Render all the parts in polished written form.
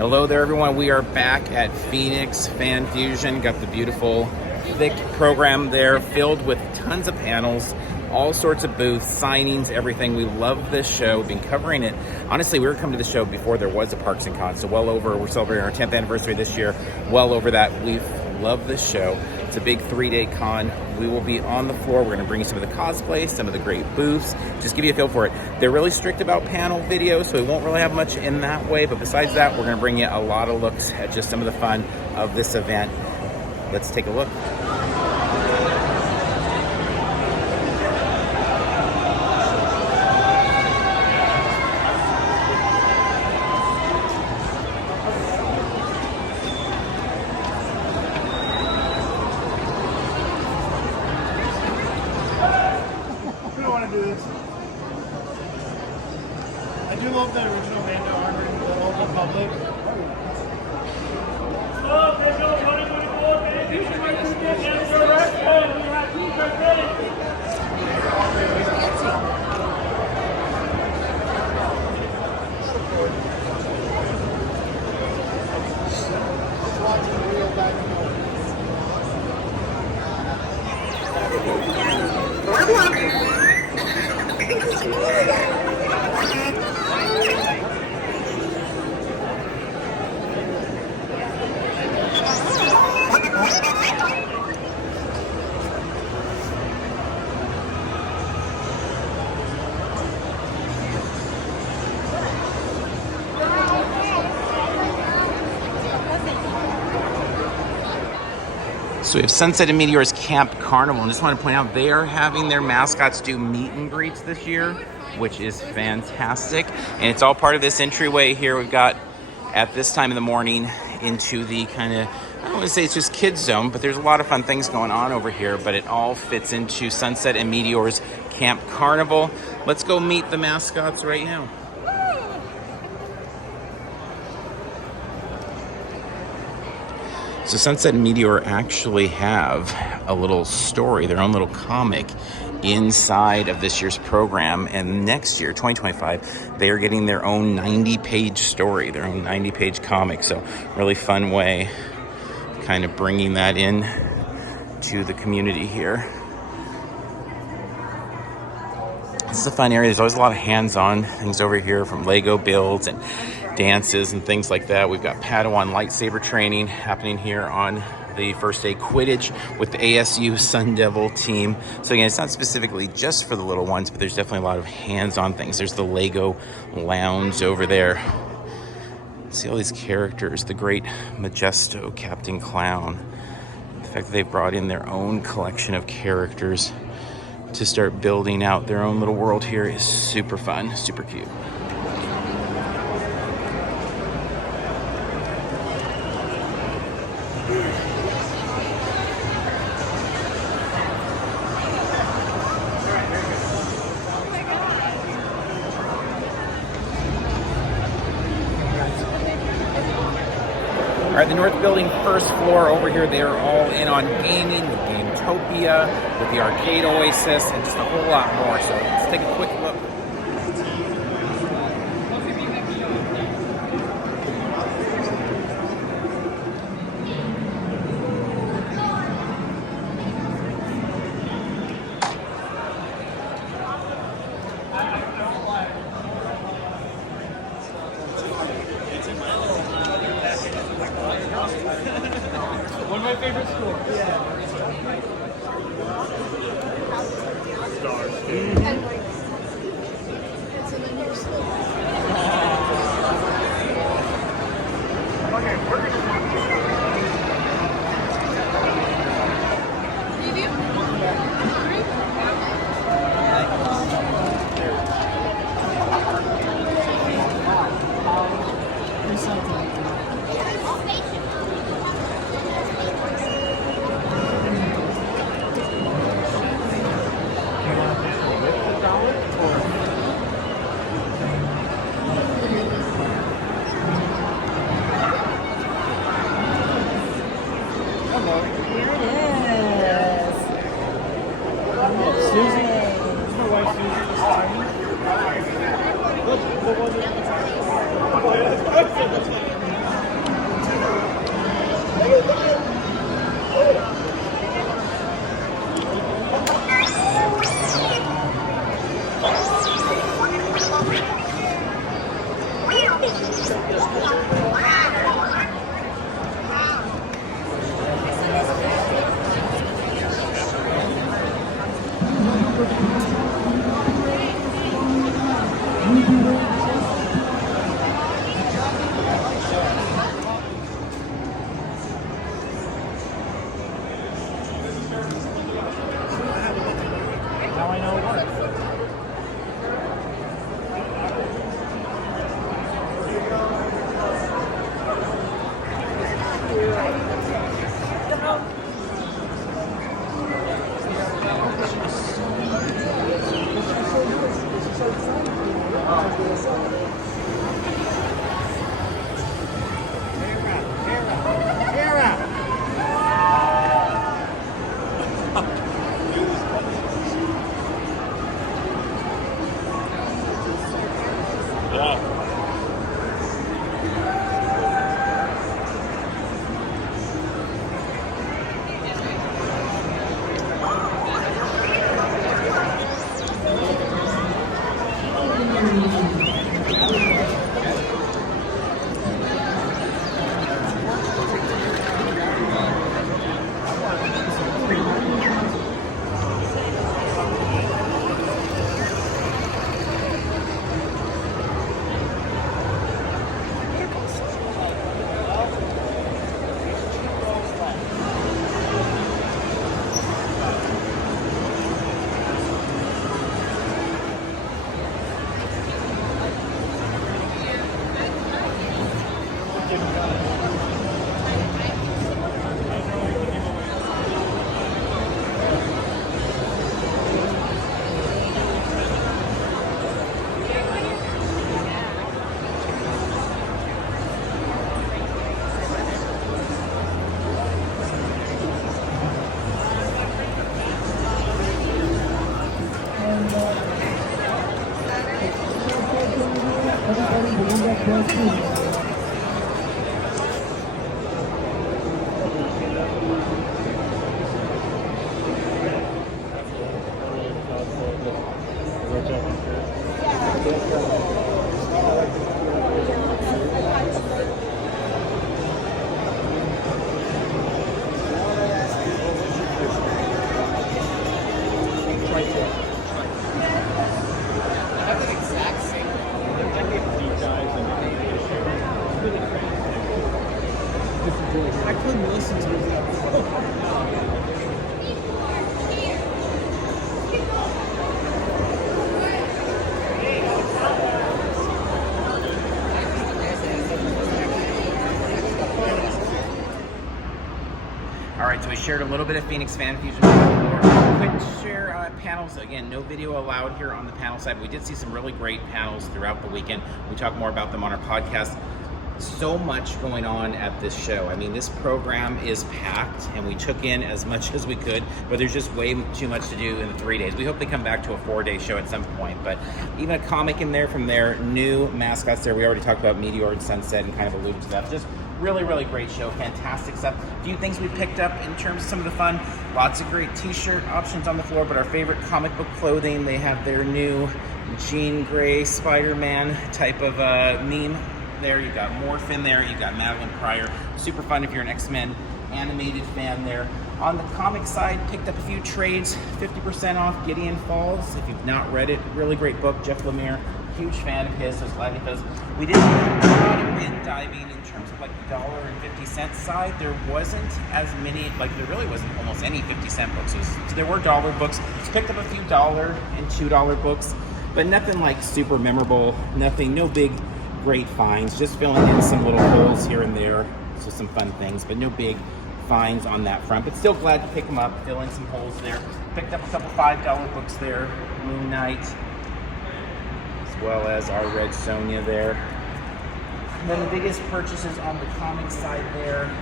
Hello there, everyone. We are back at Phoenix Fan Fusion. Got the beautiful, thick program there filled with tons of panels, all sorts of booths, signings, everything. We love this show. We've been covering it. Honestly, we were coming to the show before there was a Parks and Con, so we're celebrating our 10th anniversary this year. Well over that. We've loved this show. It's a big 3-day con. We will be on the floor. We're going to bring you some of the cosplay, some of the great booths, just give you a feel for it. They're really strict about panel videos, so we won't really have much in that way. But besides that, we're going to bring you a lot of looks at just some of the fun of this event. Let's take a look. I do love the original Mando armor in the Old Republic. So we have Sunset and Meteor's Camp Carnival, and just want to point out they are having their mascots do meet and greets this year, which is fantastic. And it's all part of this entryway here we've got at this time of the morning into the kind of, I don't want to say it's just kids zone, but there's a lot of fun things going on over here, but it all fits into Sunset and Meteor's Camp Carnival. Let's go meet the mascots right now. So Sunset and Meteor actually have a little story, their own little comic inside of this year's program. And next year, 2025, they are getting their own 90-page story, their own 90-page comic. So really fun way, kind of bringing that in to the community here. This is a fun area. There's always a lot of hands-on things over here, from Lego builds and dances and things like that. We've got Padawan lightsaber training happening here on the first day, Quidditch with the ASU Sun Devil team. So again, it's not specifically just for the little ones, but there's definitely a lot of hands-on things. There's the Lego lounge over there. See all these characters, the great Majesto, Captain Clown. The fact that they've brought in their own collection of characters to start building out their own little world here is super fun, super cute. All right, the North Building first floor over here, they are all in on gaming with Gametopia, with the Arcade Oasis, and just a whole lot more. So let's take a quick look. One of my favorite schools. Yeah. Stars. Okay, we're gonna I couldn't listen to it. All right, so we shared a little bit of Phoenix Fan Fusion before. Couldn't share panels. Again, no video allowed here on the panel side, but we did see some really great panels throughout the weekend. We talk more about them on our podcast. So much going on at this show. I mean, this program is packed, and we took in as much as we could, but there's just way too much to do in the 3 days. We hope they come back to a 4-day show at some point, but even a comic in there from their new mascots there. We already talked about Meteor and Sunset and kind of alluded to that. Just really, really great show. Fantastic stuff. A few things we picked up in terms of some of the fun. Lots of great t-shirt options on the floor, but our favorite comic book clothing, they have their new Jean Grey Spider-Man type of meme there. You got Morph in there. You got Madeline Pryor. Super fun if you're an X-Men animated fan there. On the comic side, picked up a few trades, 50% off Gideon Falls. If you've not read it, really great book. Jeff Lemire, huge fan of his, so glad he does. We did a lot of bin diving in terms of like the $1.50 side. There wasn't as many, like there really wasn't almost any 50-cent books. So there were dollar books. Picked up a few $1 and $2 books, but nothing like super memorable. Nothing, no big great finds, just filling in some little holes here and there, so some fun things, but no big finds on that front, but still glad to pick them up, fill in some holes there. Picked up a couple $5 books there, Moon Knight, as well as our Red Sonja there. And then the biggest purchases on the comic side there,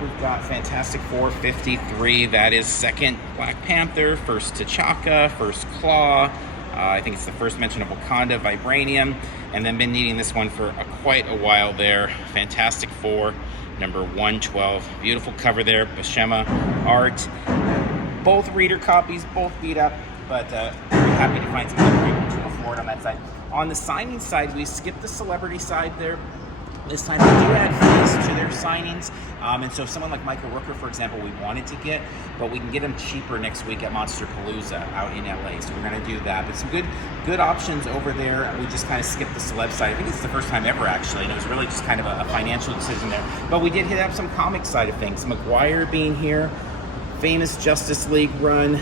we've got Fantastic Four 53, that is second Black Panther, first T'Chaka, first Claw, I think it's the first mention of Wakanda, Vibranium, and then been needing this one for quite a while there. Fantastic Four, number 112. Beautiful cover there, Buscema art. Both reader copies, both beat up, but very happy to find some people able to afford on that side. On the signing side, we skipped the celebrity side there. This time they do add fees to their signings, and so someone like Michael Rooker, for example, we wanted to get, but we can get him cheaper next week at Monster Palooza out in LA, so we're going to do that. But some good options over there. We just kind of skipped the celeb side. I think it's the first time ever, actually, and it was really just kind of a financial decision there. But we did hit up some comic side of things. McGuire being here, famous Justice League run,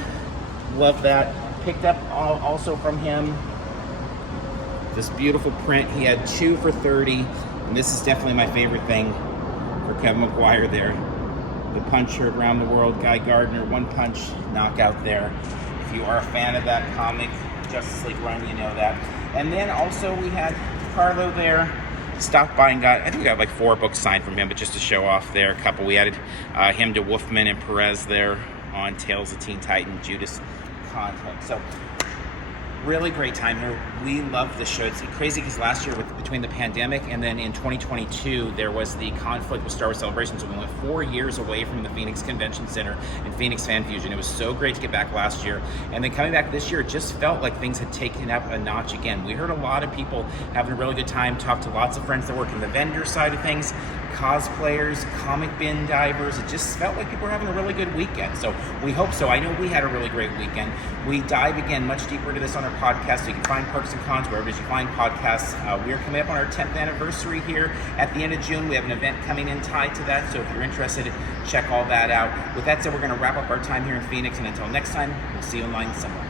love that. Picked up also from him this beautiful print. He had 2 for $30. And this is definitely my favorite thing for Kevin McGuire there. The puncher around the world, Guy Gardner, one punch knockout there. If you are a fan of that comic, Justice League run, you know that. And then also we had Carlo there. Stopped by and got, I think we got like 4 books signed from him, but just to show off there, a couple. We added him to Wolfman and Perez there on Tales of Teen Titan, Judas Content. So really great time here. We love this show. It's crazy because last year, between the pandemic and then in 2022, there was the conflict with Star Wars Celebration. So we went 4 years away from the Phoenix Convention Center and Phoenix Fan Fusion. It was so great to get back last year. And then coming back this year, it just felt like things had taken up a notch again. We heard a lot of people having a really good time, talked to lots of friends that work in the vendor side of things, cosplayers, comic bin divers. It just felt like people were having a really good weekend. So we hope so. I know we had a really great weekend. We dive again much deeper into this on our podcast. So you can find Perks and Cons wherever it is you find podcasts. We are coming up on our 10th anniversary here at the end of June. We have an event coming in tied to that. So if you're interested, check all that out. With that said, we're going to wrap up our time here in Phoenix. And until next time, we'll see you online somewhere.